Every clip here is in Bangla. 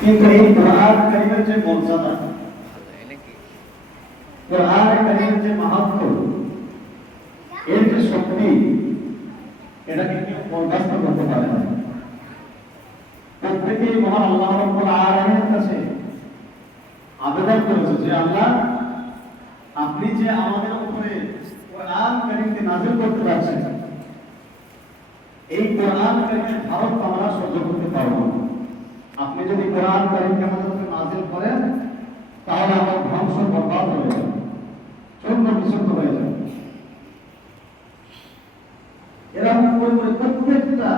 কিন্তু এই কোরআন কারীমের যে মর্যাদা, কোরআন কারীমের যে মাহাত্ম্য, এর যে শক্তি, এটাকে কেউ বরদাস্ত করতে পারে না। প্রত্যেকেই মহান আল্লাহ রাব্বুল আলামিনের কাছে আবেদন করেছে যে আল্লাহ, আপনি যে আমাদের উপরে কোরআন কারীমকে নাযিল করতে যাচ্ছেন, এই কোরআন কারীমের ভারত আমরা সহ্য করতে পারবো না। আপনি যদি কোরআন কারীমকে আমাদের উপরে নাযিল করেন, তাহলে আমার ধ্বংস বরবাদ হয়ে যাবে, চূর্ণ বিচূর্ণ হয়ে যাবে। এরকম করে প্রত্যেকটা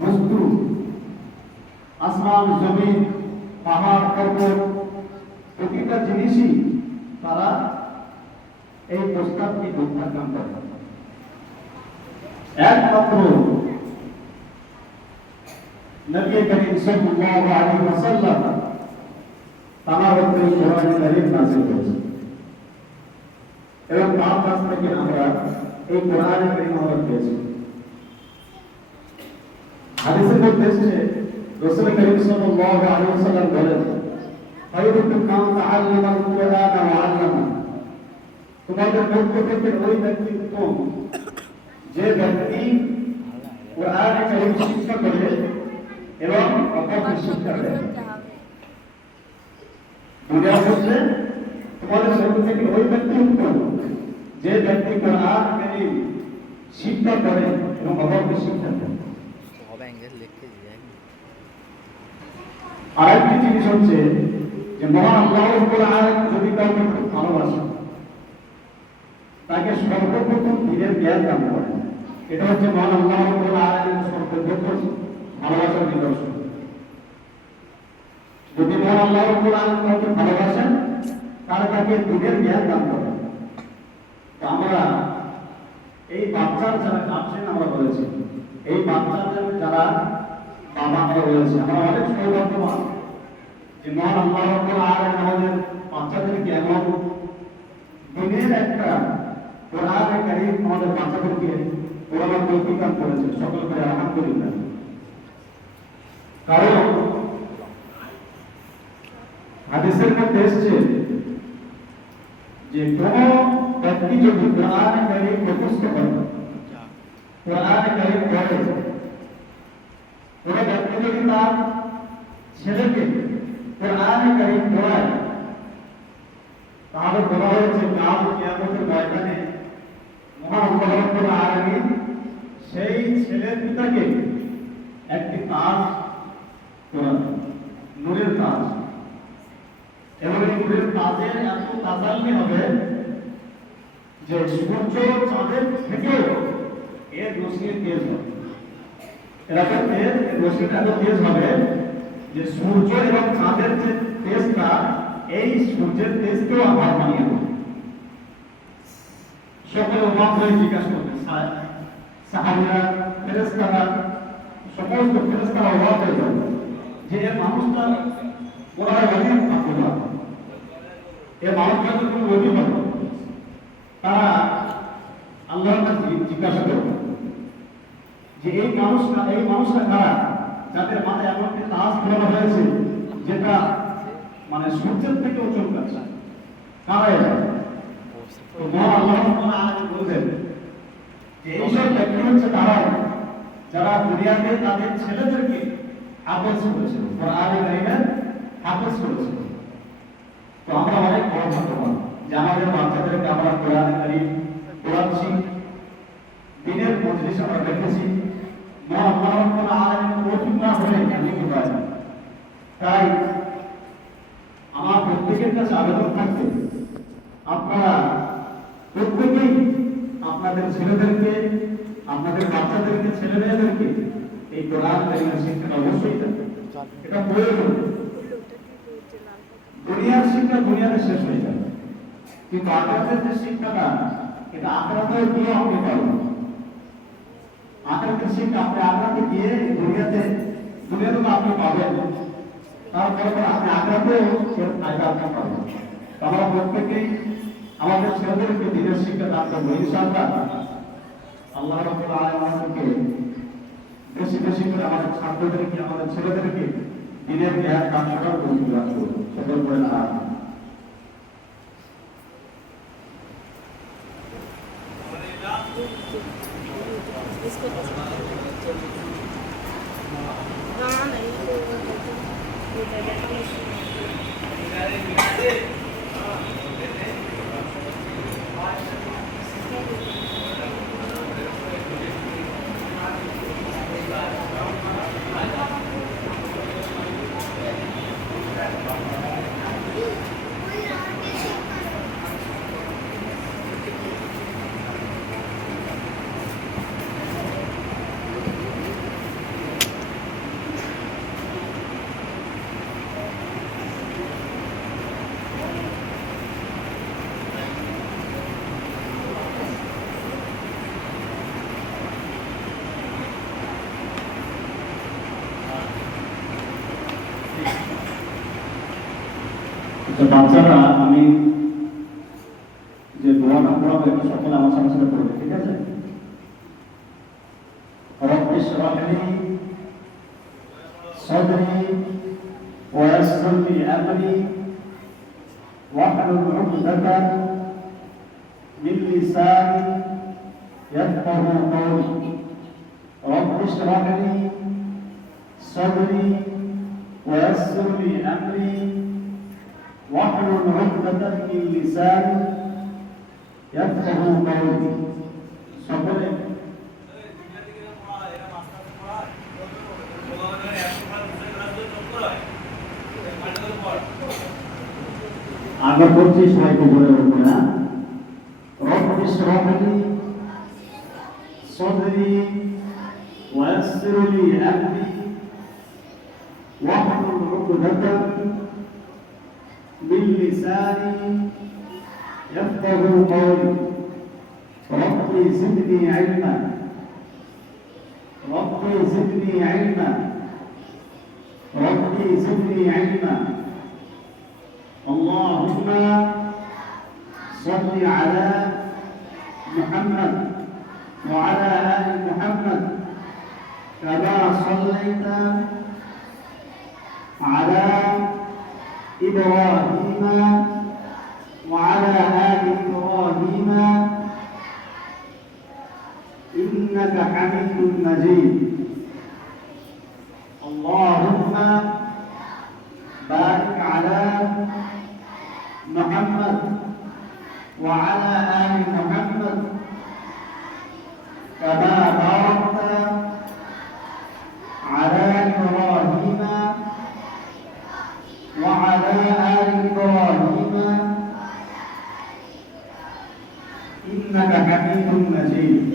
বস্তু, আসমান জমিন পাহাড় পর্বত, প্রতিটা জিনিসই তারা এই প্রস্তাবকে প্রত্যাখ্যান করে। একমাত্র নবী করিম সাল্লাল্লাহু আলাইহি ওয়াসাল্লাম তার উপরে কোরআন কারীম নাযিল হয়েছে এবং তার কাছ থেকে আমরা এই কোরআন কারীম আমরা পেয়েছি। হাদিসের মধ্যে এসেছে রাসূল করিম সাল্লাল্লাহু আলাইহি ওয়াসাল্লাম বলেন, খায়রুকুম মান তাআল্লামা আল-কুরআন ওয়া 'আল্লামা। তোমাদের মধ্যে থেকে ওই ব্যক্তি উত্তম যে ব্যক্তি কোরআন কারীম শিক্ষা করে এবং অপরকে শিক্ষা দেয়। দুনিয়ার মধ্যে তোমাদের মধ্যে থেকে ওই ব্যক্তি উত্তম যে ব্যক্তি কোরআন কারীম শিক্ষা করে এবং অপরকে শিক্ষা দেয়। আরেকটি জিনিস হচ্ছে যে মহান আল্লাহ রাব্বুল আলামিন যদি কাউকে খুব ভালোবাসেন, তাকে সর্বপ্রথম দিনের জ্ঞান দান করেন। এটা হচ্ছে মহান আল্লাহ রাব্বুল আলামিনের সর্বপ্রথম ভালোবাসার নিদর্শন। যদি মহান আল্লাহ রাব্বুল আলামিন কাউকে ভালোবাসেন, তাহলে তাকে দিনের জ্ঞান দান করেন। তো আমরা এই বাচ্চার যারা গার্জেন আমরা বলেছি, এই বাচ্চাদের যারা বাবা আমরা বলেছি, আমরা অনেক সৌভাগ্যবান যে মহান আল্লাহ রাব্বুল আলামিন আমাদের বাচ্চাদেরকে এমন দিনের একটা কোরআন কারীম আমাদের বাচ্চাদেরকে পড়ানোর তৌফিক দান করেছে। সকল করে আলহামদুলিল্লাহ। কারণ হাদিসের মধ্যে এসেছে যে কোন ব্যক্তি যদি কোরআন কারীম মুখস্থ করে, কোরআন কারীম পড়ে, কোন ব্যক্তি যদি তার ছেলেকে কোরআন কারীম পড়ায়, তাহলে বলা হয়েছে কাল কিয়ামতের ময়দানে মহান আল্লাহ রাব্বুল আলামিন সেই ছেলের পিতাকে একটি তাজ পরাবেন, নূরের তাজ। এবং এই নূরের তাজের এত তাজাল্লি হবে যে সূর্য চাঁদের থেকেও এর রশ্মি তেজ হবে। এরকম তেজ, রশ্মিটা এত তেজ হবে যে সূর্য এবং চাঁদের যে তেজটা, এই সূর্যের তেজকেও আবার বানিয়ে দেবে। সকলে অবাক হয়ে জিজ্ঞাসা করবে, সাহাবীরা, ফেরেশতারা, সমস্ত ফেরেশতারা অবাক হয়ে যাবে যে এই মানুষটা ওরা অনেক ভাগ্যবান, এই মানুষটা তো কোনো রবি হবে। তারা আল্লাহর কাছে জিজ্ঞাসা করবে যে এই মানুষটা কারা, যাদের মাথায় এমন একটি তাজ ফেলানো হয়েছে যেটা মানে সূর্যের থেকে চমকাচ্ছে, কারা এরা? তো মহান আল্লাহ রাব্বুল আলামিন বলেন যে এইসব ব্যক্তি হচ্ছে তারা যারা দুনিয়াতে তাদের ছেলেদেরকে হাফেজ করেছিল, কোরআন কারীমের হাফেজ করেছিল। তো আমরা অনেক বড় ভাগ্যবান যে আমাদের বাচ্চাদেরকে আমরা কোরআন কারীম পড়াচ্ছি, দিনের মজলিস আমরা দেখেছি। মহান আল্লাহ রাব্বুল আলামিন তৌফিক না হলে আমি কি পাই না। তাই আমার প্রত্যেকের কাছে আবেদন থাকবে, আপনারা প্রত্যেকেই আপনাদের ছেলেদেরকে, আপনাদের বাচ্চাদেরকে, ছেলে মেয়েদেরকে এই কোরআন কারীমের শিক্ষা অবশ্যই দেন। এটা প্রয়োজন। দুনিয়ার শিক্ষা দুনিয়াতে শেষ হয়ে যাবে, কিন্তু আখিরাতের যে শিক্ষাটা, এটা আখিরাতে গিয়ে আপনি পাবেন। আখিরাতের শিক্ষা আপনি আখিরাতে গিয়ে দুনিয়াতে তো আপনি পাবেন, তারপরে আপনি আখিরাতেও এর ফায়দা আপনি পাবেন। আমরা প্রত্যেকেই আমাদের ছেলেদেরকে দিনের শিক্ষা দান করবো ইনশাআল্লাহ। আল্লাহ রাব্বুল আলামিন আমাদেরকে বেশি বেশি করে আমাদের ছাত্রদেরকে, আমাদের ছেলেদেরকে দিনের জ্ঞান কামনা করুন সকল বলেন আমিন। বাচ্চারা আমি যে দোয়াটা পড়াবো এটা সকলে আমার সাথে সাথে পড়বে, ঠিক আছে? রব্বি ইশরাহ লি সাদরি ওয়া ইয়াসসির লি আমরি ওয়াহলুল 'উকদাতান মিন লিসানি ইয়াফকাহু কওলি। রব্বি ইশরাহ লি সাদরি ওয়া ইয়াসসির লি আমরি واحلل عقدة من لساني يفقهوا قولي। সকলে আগে পড়ছি সবাই কবরে উঠবো না। রব্বি ইশরাহ লি সাদরি ওয়া ইয়াসসির লি আমরি ওয়াহলুল 'উকদাতান باللسان يفقه قولي ربي زدني علما ربي زدني علما ربي زدني علما اللهم صل على محمد وعلى آل محمد كما صليت على إبراهيم وعلى آل إبراهيم إنك حميد مجيد اللهم بارك على محمد وعلى آل محمد كما باركت على إبراهيم وعلى آل إبراهيم إنك حميد مجيد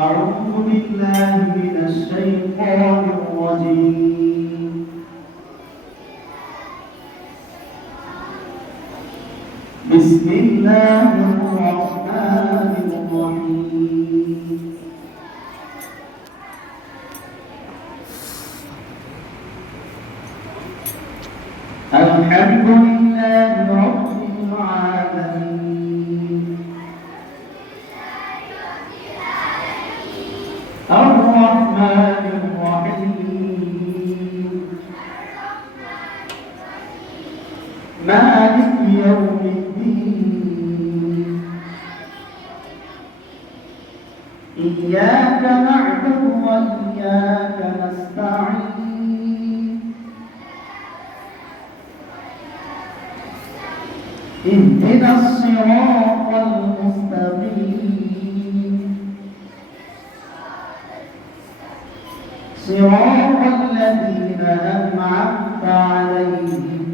أعوذ بالله من الشيطان الرجيم بسم الله الرحمن الرحيم الحمد لله رب العالمين الرحمن الرحيم مالك يوم الدين إياك نعبد وإياك نستعين اهدنا الصراط المستقيم صراط الذين أنعمت عليهم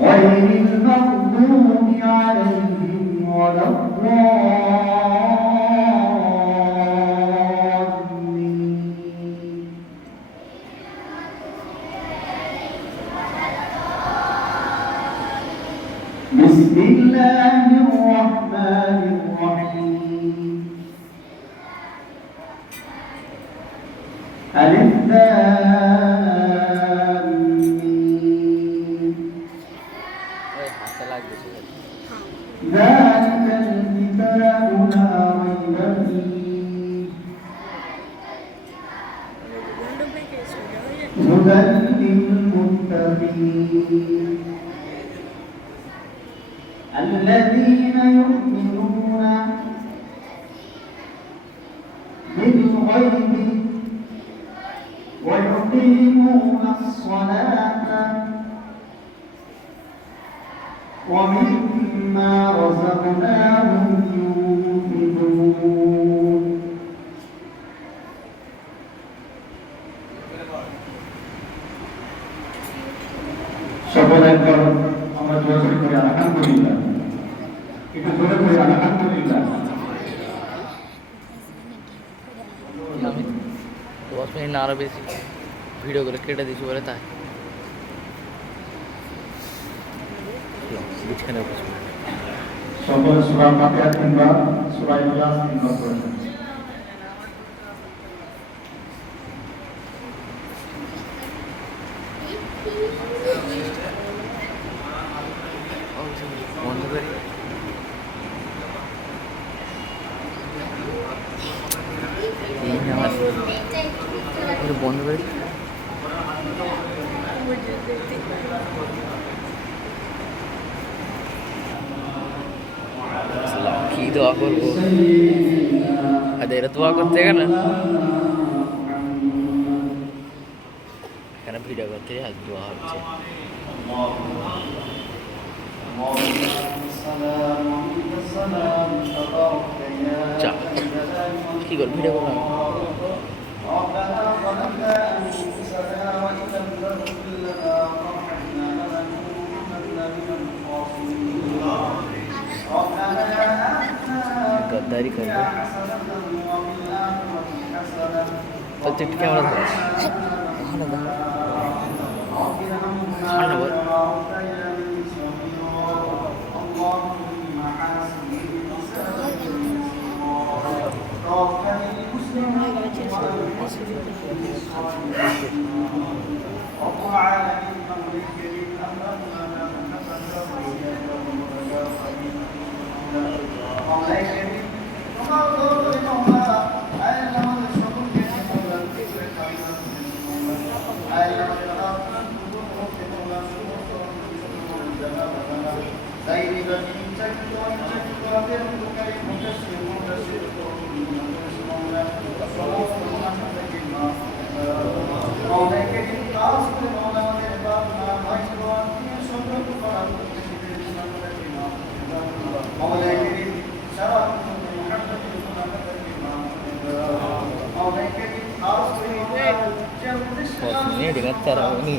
غير المغضوب عليهم ولا الضالين بسم الله الرحمن الرحيم ألف لام ميم ذلك الكتاب لا ريب فيه هدى للمتقين الذين يؤمنون بالغيب ويقيمون الصلاة ومما رزقناهم ينفقون সকলে একবার আমরা জোরে জোরে করে আলহামদুলিল্লাহ, একটু জোরে করে আলহামদুলিল্লাহ। 10 মিনিট না আরো বেশি ভিডিও করে কেটে দিয়েছি বলে তাই সকলে সূরা ফাতিহা কিংবা সূরা ইখলাস কিংবা পড়েন। বন্ধ করে বন্ধ করে কি দোয়া করবো এরা দোয়া করতে গেলে এখানে ভিডিও করতে আজ দোয়া হচ্ছে চা কি কর ভিডিও করবো गद्दारी कर रहे तो चिट कैमरा था खाना बोल ini dengan cara ini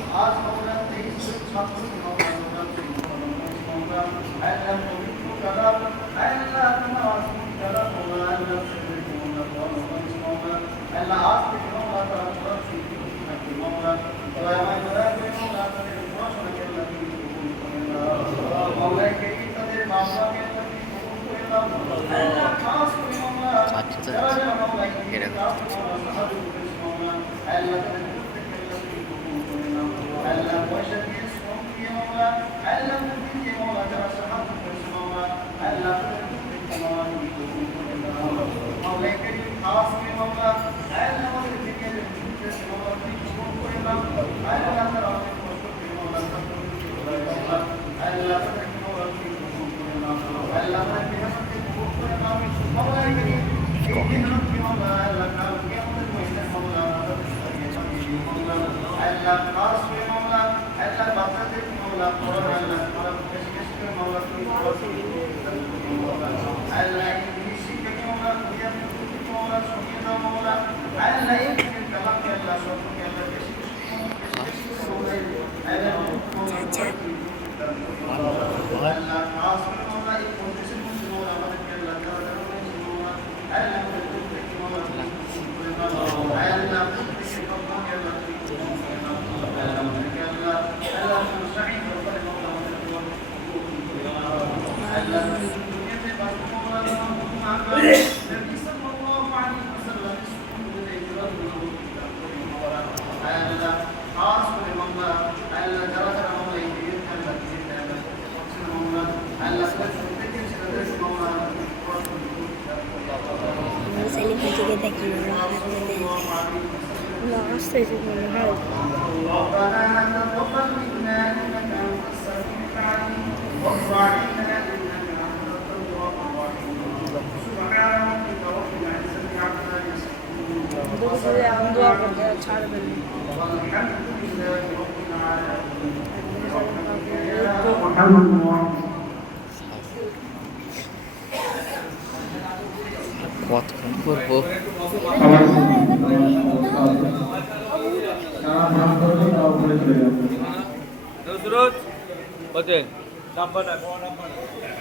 না আসছে যে মনে হয় ربنا تقبل منا انك انت السميع العليم وتب علينا انك انت التواب الرحيم سبحان ربك رب العزه عما يصفون দুপুরে আমি দোয়া করতে ছাড়বেন والحمد لله رب العالمين محمد কতক্ষণ করবো Terus, Bate. Nampak nak? Kau nampak nak?